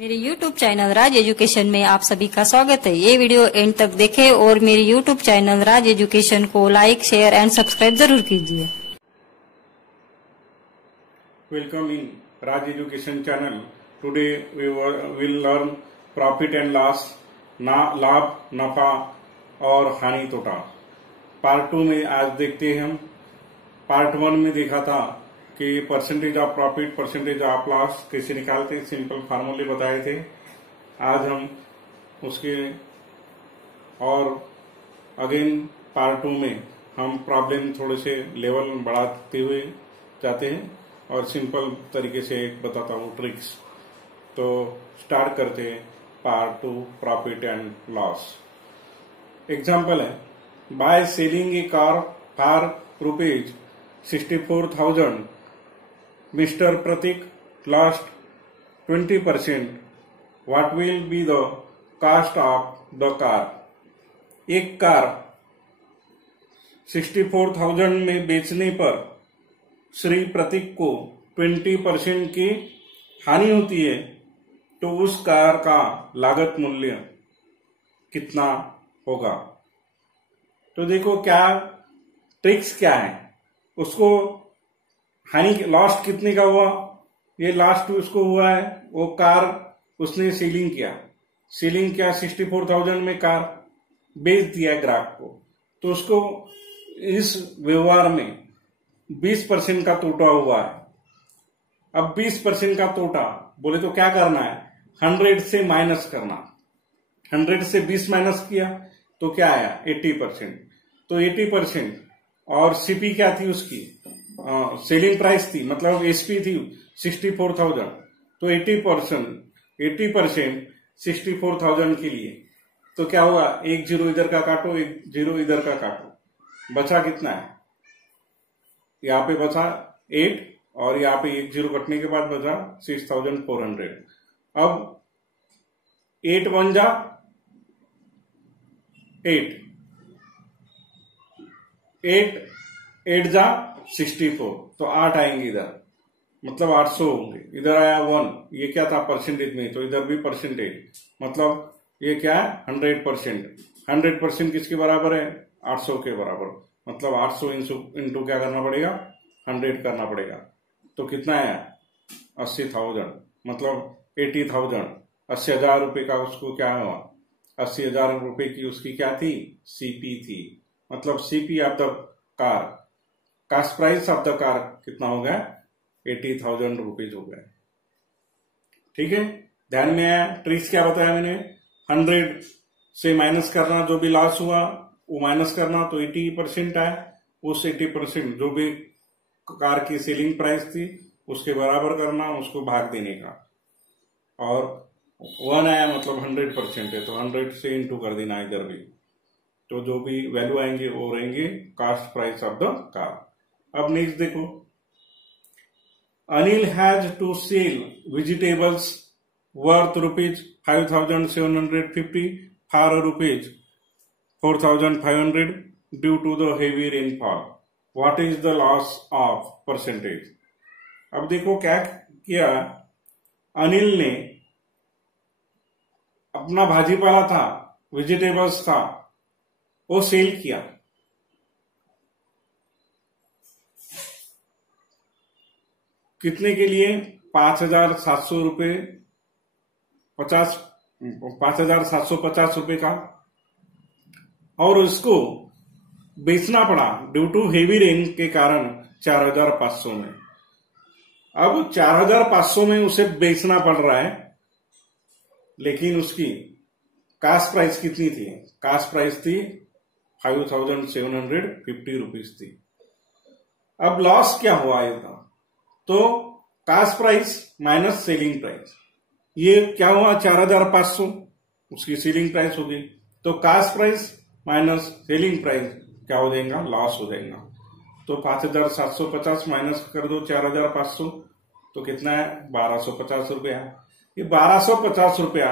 मेरे YouTube channel राज education में आप सभी का स्वागत है। ये वीडियो एंड तक देखें और मेरे YouTube चैनल राज एजुकेशन को लाइक, शेयर एंड सब्सक्राइब जरूर कीजिए। Welcome in Raj Education channel. Today we will learn profit and loss, लाभ, नफा और हानि तोटा। पार्ट 2 में आज देखते हैं हम। पार्ट 1 में देखा था कि percentage of profit, percentage of loss कैसे निकालते, सिंपल फार्मूले बताए थे। आज हम उसके और अगेन पार्ट 2 में हम प्रॉब्लम थोड़े से लेवल बढ़ाते हुए जाते हैं और सिंपल तरीके से एक बताता हूँ ट्रिक्स। तो स्टार्ट करते हैं part 2 profit and loss. Example है, by selling a car for rupees 64,000 mister Prateek lost 20%। What will be the cost of the car. एक कार 64,000 में बेचने पर श्री प्रतीक को 20% की हानि होती है, तो उस कार का लागत मूल्य कितना होगा। तो देखो क्या ट्रिक्स क्या है, उसको हानि लॉस्ट कितने का हुआ, ये लास्ट उसको हुआ है, वो कार उसने सेलिंग किया 64,000 में कार बेच दिया ग्राहक को, तो उसको इस व्यवहार में 20% का तोटा हुआ है। अब 20% का तोटा बोले तो क्या करना है, 100 से माइनस करना। 100 से 20 माइनस किया तो क्या आया 80%। तो 80% और सीपी क्या थी उसकी, सेलिंग प्राइस थी, मतलब एसपी थी 64,000। तो 80% 64,000 के लिए तो क्या होगा, एक जीरो इधर का काटो, एक जीरो इधर का काटो, बचा कितना है, यहाँ पे बचा 8 और यहाँ पे एक जीरो कटने के बाद बचा 6,400। अब 8 बन जा 8 जा 64, तो 8 आएंगे इधर, मतलब 800 होंगे। इधर आया 1, ये क्या था परसेंटेज में, तो इधर भी परसेंटेज, मतलब ये क्या है 100%। 100% किसके बराबर है, 800 के बराबर, मतलब 800 इंटू क्या करना पड़ेगा, 100 करना पड़ेगा। तो कितना है 80,000, मतलब 80,000, 80,000 रुपए का उसको क्या हुआ, 80,000 रुपए की उसकी क्या थी, सीपी थी, मतलब CP of the car, cast price of the car कितना हो गया, 80,000 रुपीज हो गया। ठीक है, ध्यान में आया। ट्रिक्स क्या बताया मैंने, 100 से माइनस करना, जो भी लॉस हुआ वो माइनस करना, तो 80% आया। उस 80% जो भी कार की सेलिंग प्राइस थी उसके बराबर करना, उसको भाग देने का, और 1 आया मतलब 100% है, तो 100 से इंटू कर देना इधर भी, तो जो भी वैल्यू आएंगे वो रहेंगे cost price of the car. अब नेक्स्ट देखो, Anil has to sell vegetables worth rupees 5,750 for rupees 4,500 due to the heavy rainfall. What is the loss of percentage. अब देखो क्या किया, अनिल ने अपना भाजीपाला था, वेजिटेबल्स था, वो सेल किया, कितने के लिए, 5,700 रुपये, 5,750 रुपये का, और उसको बेचना पड़ा ड्यू टू हेवी रेन के कारण 4,500 में। अब 4,500 में उसे बेचना पड़ रहा है, लेकिन उसकी कास्ट प्राइस कितनी थी, कास्ट प्राइस थी 5,750 रुपीज थी। अब लॉस क्या हुआ इसका, तो cost price minus selling price, ये क्या हुआ 4,500 उसकी सेलिंग प्राइस होगी, तो cost price minus selling price क्या हो जाएगा, लॉस हो जाएगा। तो 5,750 माइनस कर दो 4,500, तो कितना है 1,250 रुपया। ये 1,250 रुपया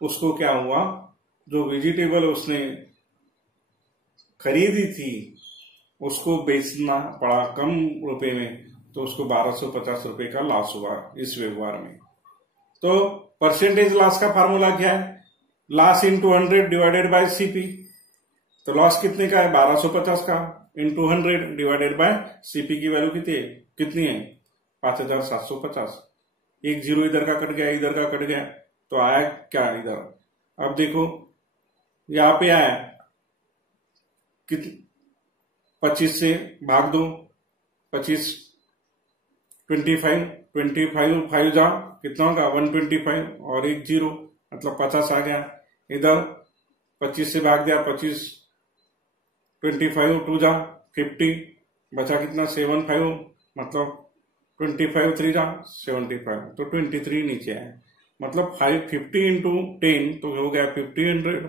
उसको क्या हुआ, जो वेजिटेबल उसने खरीदी थी उसको बेचना पड़ा कम रुपए में, तो उसको 1,250 रुपए का लॉस हुआ इस व्यवहार में। तो परसेंटेज लॉस का फार्मूला क्या है? Loss into 100 divided by CP. तो लॉस कितने का है? 1250 का इंटू 100 डिवाइडेड बाय सीपी की वैल्यू कितनी है? 5750। एक जीरो इधर का कट गया, इधर का कट गया, तो आया क्या इधर? अब देखो यहां पे आया 25 से भाग दो, 25 25 5 जा कितना होगा? 125 और एक जीरो मतलब 50 आ गया। इधर 25 से भाग दिया, 25 25 2 जा 50, बचा कितना? 75 मतलब 25 3 जा 75, तो 23 नीचे है। मतलब 50 इंटू 10 तो हो गया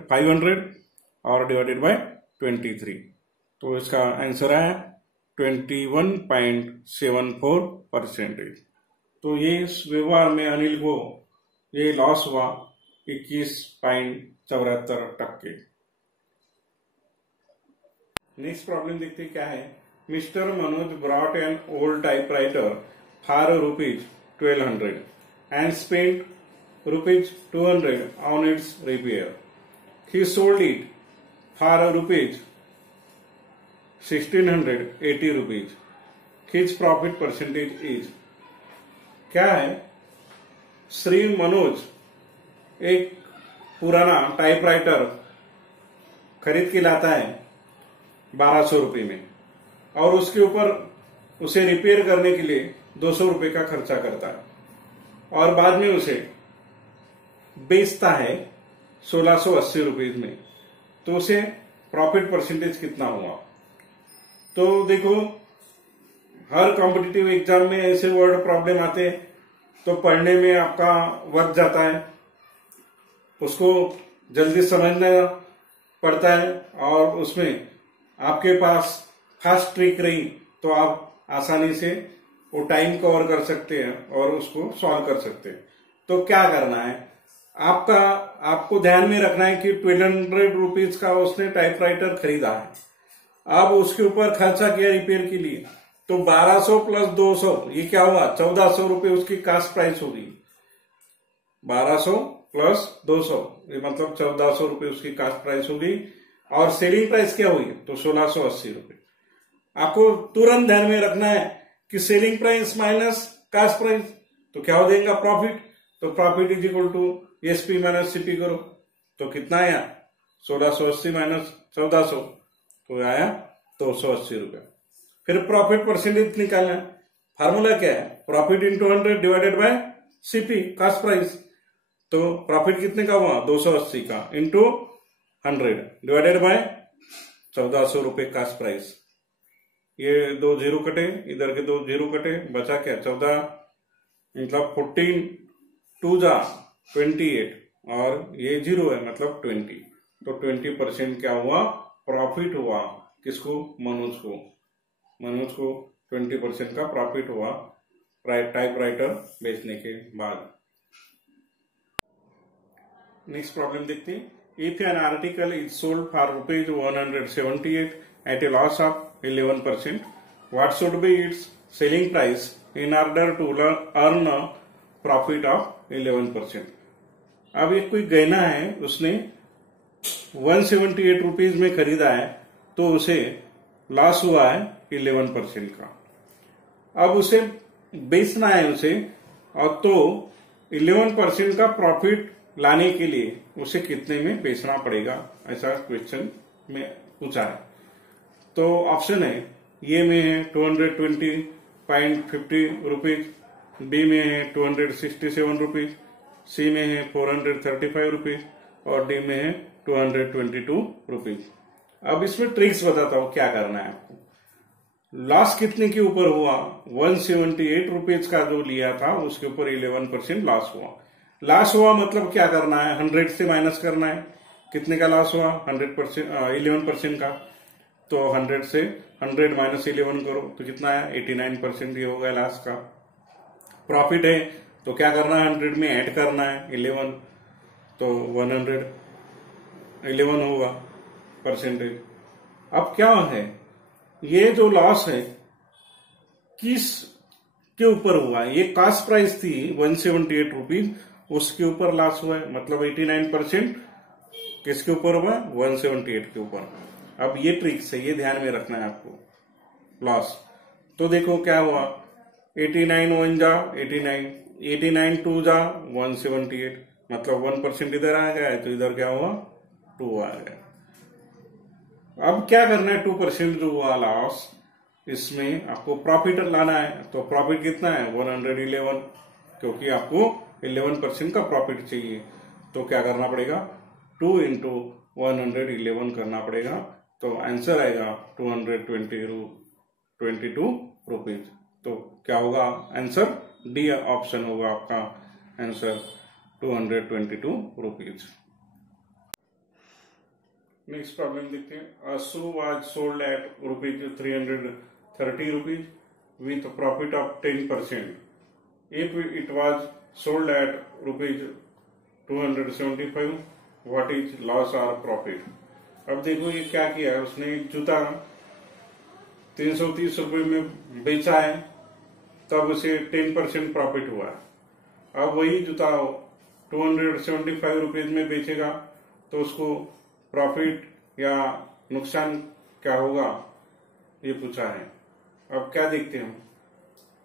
500 और डिवाइडेड बाय 23, तो इसका आंसर है 21.74%। तो ये इस व्यवहार में अनिल को ये लॉस हुआ 21.74%। नेक्स्ट प्रॉब्लम देखते क्या है। Mister Manoj brought an old typewriter for ₹1200 and spent ₹200 on its repair. He sold it for ₹1,680. His profit percentage is। क्या है? श्री मनोज एक पुराना टाइपराइटर खरीद के लाता है 1200 रुपये में, और उसके ऊपर उसे रिपेयर करने के लिए 200 रुपये का खर्चा करता है, और बाद में उसे बेचता है 1680 रुपीज में। तो उसे प्रॉफिट परसेंटेज कितना हुआ? तो देखो हर कॉम्पिटिटिव एग्जाम में ऐसे वर्ड प्रॉब्लम आते हैं, तो पढ़ने में आपका वक्त जाता है, उसको जल्दी समझना पड़ता है, और उसमें आपके पास फास्ट ट्रिक रही तो आप आसानी से वो टाइम कवर कर सकते हैं और उसको सॉल्व कर सकते हैं। तो क्या करना है आपको ध्यान में रखना है कि 1200 रुपीज का उसने टाइपराइटर खरीदा है। अब उसके ऊपर खर्चा किया रिपेयर के लिए, तो 1200 प्लस 200 ये क्या हुआ? 1400 रुपये उसकी कास्ट प्राइस होगी। 1200 प्लस 200 ये मतलब 1400 रुपये उसकी कास्ट प्राइस होगी, और सेलिंग प्राइस क्या हुई? तो 1680 रुपये। आपको तुरंत ध्यान में रखना है कि selling price minus cost price तो क्या हो जाएगा? प्रॉफिट। तो profit is equal to SP minus CP करो, तो कितना आया? 1680 माइनस 1400 तो आया 280 रुपये। फिर प्रॉफिट परसेंटेज निकालना है। फार्मूला क्या है? Profit into 100 divided by CP cast price. तो प्रॉफिट कितने का हुआ? 280 का इंटू 100 डिवाइडेड बाय 1400 रुपये कास्ट प्राइस। ये 2 जीरो कटे, इधर के 2 जीरो कटे, बचा क्या? 14 मतलब 14 2 जा 28 और ये जीरो है मतलब 20, तो 20% क्या हुआ? प्रॉफिट हुआ। किसको? मनोज को। मनोज को 20% का प्रॉफिट हुआ टाइपराइटर बेचने के बाद। नेक्स्ट प्रॉब्लम देखते हैं। If an article is sold for ₹178 at a loss of 11%, what should be its selling price in order to earn a profit of 11%? अब एक कोई गहना है, उसने 178 रुपीज में खरीदा है, तो उसे लॉस हुआ है 11% का। अब उसे बेचना है उसे, और तो 11% का प्रॉफिट लाने के लिए उसे कितने में बेचना पड़ेगा, ऐसा क्वेश्चन में पूछा है। तो ऑप्शन है ए में है 220.50 रुपीज, बी में है 267 रुपीज, सी में है 435 रुपीज और डी में है 222 रुपीज। अब इसमें ट्रिक्स बताता हूं क्या करना है आपको। लॉस कितने के ऊपर हुआ? 178 रुपीज का जो लिया था उसके ऊपर 11% लॉस हुआ। लॉस हुआ मतलब क्या करना है? 100 से माइनस करना है। कितने का लॉस हुआ? 100% 11% का। तो 100 से 100 माइनस 11 करो तो कितना है? 89% ये हो गया लॉस का। प्रॉफिट है तो क्या करना है? 100 में ऐड करना है 11, तो 111 होगा परसेंटेज। अब क्या है, ये जो लॉस है किस के ऊपर हुआ? ये कास्ट प्राइस थी 178 रुपीज उसके ऊपर लॉस हुआ है, मतलब 89% किसके ऊपर हुआ है, 178 के ऊपर। अब ये ट्रिक्स है, ये ध्यान में रखना है आपको। लॉस तो देखो क्या हुआ, 89 1 जा 89, 89 2 जा 178, मतलब 1% इधर आ गया है, तो इधर क्या हुआ 2 आ गया। अब क्या करना है, 2% जो हुआ लॉस, इसमें आपको प्रॉफिट लाना है। तो प्रॉफिट कितना है 111, क्योंकि आपको 11% का प्रॉफिट चाहिए। तो क्या करना पड़ेगा, 2 into 111 करना पड़ेगा। तो आंसर आएगा 222 रुपीज। तो क्या होगा आंसर, डी ऑप्शन होगा आपका आंसर, 222 रुपीज। नेक्स्ट प्रॉब्लम देखते हैं। A shoe was sold at ₹330 with a profit of 10%. If it was sold at ₹275, what is loss or profit? अब देखो ये क्या किया है, उसने जूता 330 रुपए में बेचा है, तब उसे 10% प्रॉफिट हुआ है। अब वही जूता 275 रुपीज में बेचेगा, तो उसको प्रॉफिट या नुकसान क्या होगा, ये पूछा है। अब क्या देखते हैं,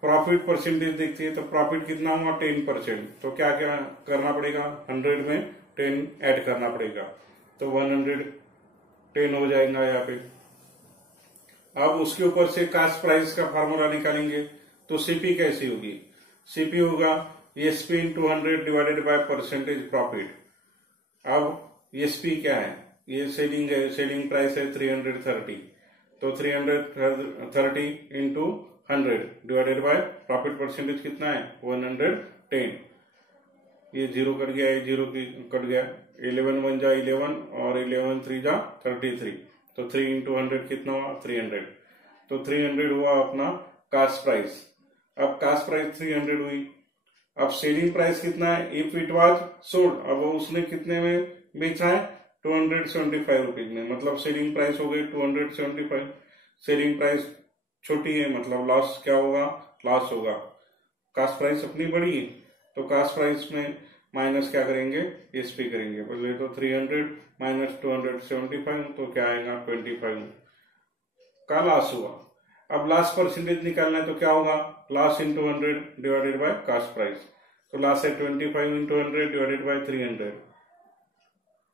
प्रॉफिट परसेंटेज देखते हैं। तो प्रॉफिट कितना हुआ 10%, तो क्या क्या करना पड़ेगा, 100 में 10 ऐड करना पड़ेगा, तो 110 हो जाएगा यहाँ पे। अब उसके ऊपर से कास्ट प्राइस का फार्मूला निकालेंगे। तो सीपी कैसी होगी, सीपी होगा SP in 200 divided by percentage profit. अब एसपी क्या है, ये सेलिंग है, सेलिंग प्राइस है 330, तो 330 into 100 divided by profit percentage कितना है 110। ये जीरो कट गया, ये जीरो कट गया, 11 1 जा 11 और 11 3 जा 33, तो 3 इंटू 100 कितना हुआ 300। तो 300 हुआ अपना कास्ट प्राइस। अब कास्ट प्राइस 300 हुई। अब सेलिंग प्राइस कितना है, इफ इट वाज सोल्ड, अब उसने कितने में बेचा है 275 रुपीज में, मतलब सेलिंग प्राइस हो गई 275। सेलिंग प्राइस छोटी है, मतलब लॉस क्या होगा, लॉस होगा। कास्ट प्राइस अपनी बड़ी है, तो कास्ट प्राइस में माइनस क्या करेंगे, एसपी करेंगे। पहले तो 300 माइनस 275, तो क्या आएगा 25 का लॉस हुआ। अब लॉस परसेंटेज निकालना है, तो क्या होगा, loss into 100 divided by cast price. तो लॉस है 25 इंटू 100 डिवाइडेड बाय 300।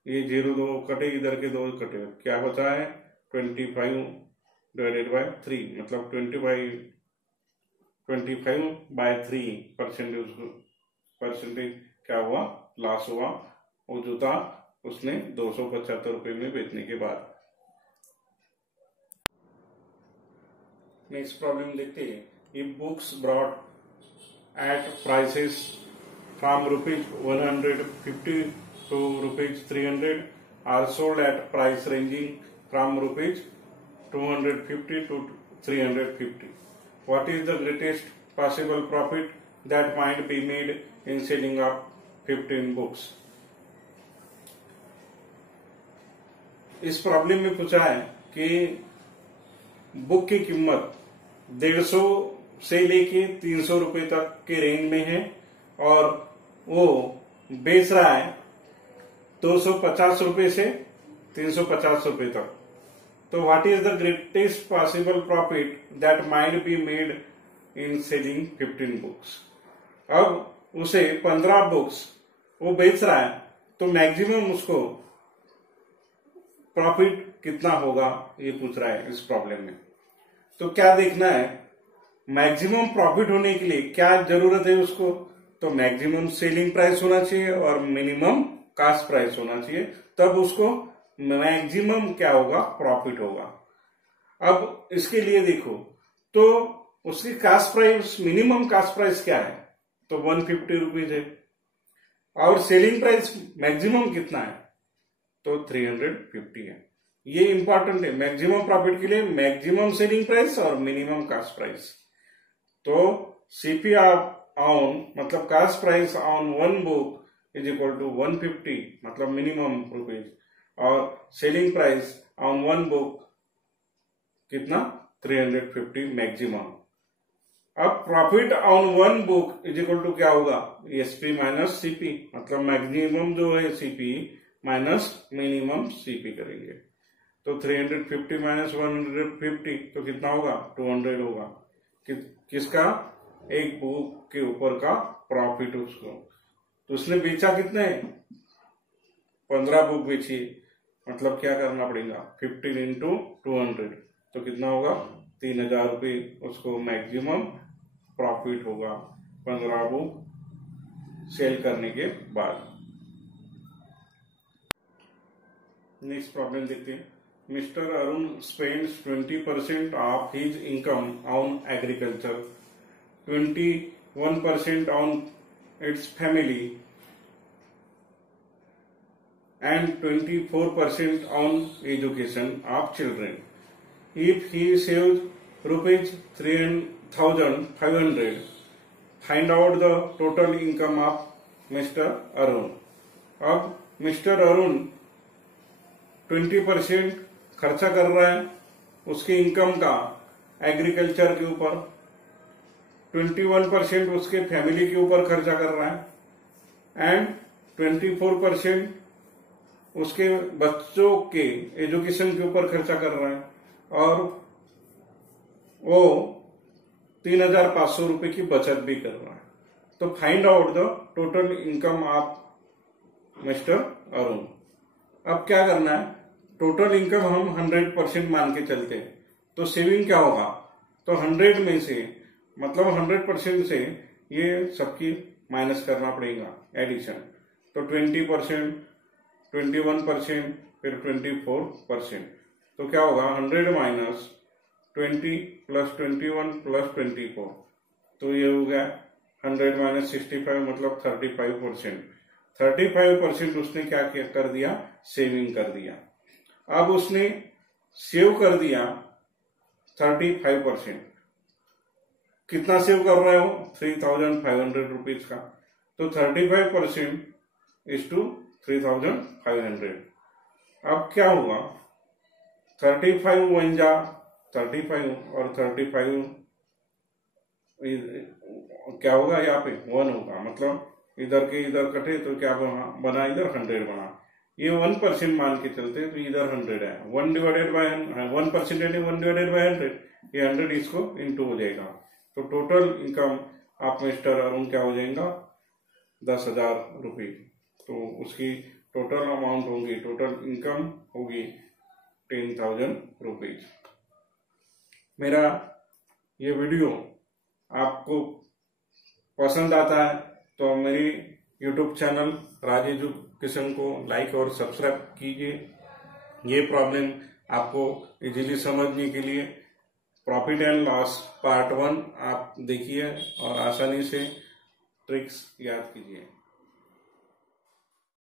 ये 0 2 कटे, इधर के 2 कटे, क्या बचा है 25 डिवाइडेड बाय 3, मतलब 25 बाय 3 परसेंटेज क्या हुआ, लॉस हुआ। वो जूता उसने 275 रुपए में बेचने के बाद। नेक्स्ट प्रॉब्लम देखते हैं। If books brought at prices from ₹150 to ₹300 are sold at price ranging from ₹250 to ₹350. What is the greatest possible profit that might be made in selling of 15 books? इस प्रॉब्लम में पूछा है कि book की कीमत 150 से लेके 300 रुपए तक के रेंज में है और वो बेच रहा है 250 रुपए से 350 रुपए तक। तो what is the greatest possible profit that might be made in selling 15 books. अब उसे 15 बुक्स वो बेच रहा है, तो मैक्सिमम उसको प्रॉफिट कितना होगा, ये पूछ रहा है इस प्रॉब्लम में। तो क्या देखना है, मैक्सिमम प्रॉफिट होने के लिए क्या जरूरत है उसको, तो मैक्सिमम सेलिंग प्राइस होना चाहिए और मिनिमम कास्ट प्राइस होना चाहिए, तब उसको मैक्सिमम क्या होगा, प्रॉफिट होगा। अब इसके लिए देखो, तो उसकी cost price, minimum cost price क्या है, तो 150 रुपीज है, और सेलिंग प्राइस मैक्सिमम कितना है, तो 350 है। ये इंपॉर्टेंट है, मैक्सिमम प्रॉफिट के लिए मैक्सिमम सेलिंग प्राइस और मिनिमम कास्ट प्राइस। तो सीपी ऑन मतलब cost price on one book is equal to 150, मतलब मिनिमम रुपीज, और selling price on one book कितना 350 मैक्सिमम। अब profit on one book is equal to क्या होगा, SP minus CP, मतलब maximum जो है सीपी माइनस मिनिमम सीपी करेंगे। तो 350 माइनस 150 तो कितना होगा, 200 होगा। किसका, एक बुक के ऊपर का प्रॉफिट उसको। तो उसने बेचा कितने, 15 बुक बेची, मतलब क्या करना पड़ेगा, 15 इंटू 200 तो कितना होगा, 3000 रुपये उसको मैक्सिमम प्रॉफिट होगा 15 बुक सेल करने के बाद। नेक्स्ट प्रॉब्लम देखते हैं। Mister Arun spends 20% of his income on agriculture, 21% on it's family and 24% on education of children. If he saves rupees 3,500, find out the total income of Mr. Arun. अब mister Arun 20% खर्चा कर रहा है उसके इनकम का agriculture के ऊपर, 21% उसके फैमिली के ऊपर खर्चा कर रहा है एंड 24% उसके बच्चों के एजुकेशन के ऊपर खर्चा कर रहा है और वो 3,500 रुपए की बचत भी कर रहा है। तो find out the total income of mister Arun. अब क्या करना है, टोटल इनकम हम 100% मान के चलते हैं, तो सेविंग क्या होगा, तो 100 में से मतलब 100% से ये सबकी माइनस करना पड़ेगा एडिशन। तो 20%, 21%, फिर 24%, तो क्या होगा 100 माइनस 20 प्लस 21 प्लस 24, तो ये हो गया 100 माइनस 65 मतलब 35%। 35% उसने क्या कर दिया, सेविंग कर दिया। अब उसने सेव कर दिया 35%, कितना सेव कर रहे हो, 3,500 रुपीज का, तो 35% इज टू 3,500। अब क्या होगा, 35 वन जा 35 और 35 क्या होगा, यहाँ पे 1 होगा, मतलब इधर के इधर कटे तो क्या बना, इधर 100 बना। ये 1% मान के चलते तो इधर 100 है, 1 डिवाइडेड बाय 1% यानी 1 डिवाइडेड बाय 100, ये 100 इसको इंटू हो जाएगा। तो टोटल इनकम आप मिस्टर अरुण क्या हो जाएगा, 10,000 रुपये। तो उसकी टोटल अमाउंट होगी, टोटल इनकम होगी 10,000 रुपीज। मेरा ये वीडियो आपको पसंद आता है तो मेरी यूट्यूब चैनल राज एजुकेशन को लाइक और सब्सक्राइब कीजिए। ये प्रॉब्लम आपको इजीली समझने के लिए प्रॉफिट एंड लॉस पार्ट 1 आप देखिए और आसानी से ट्रिक्स याद कीजिए।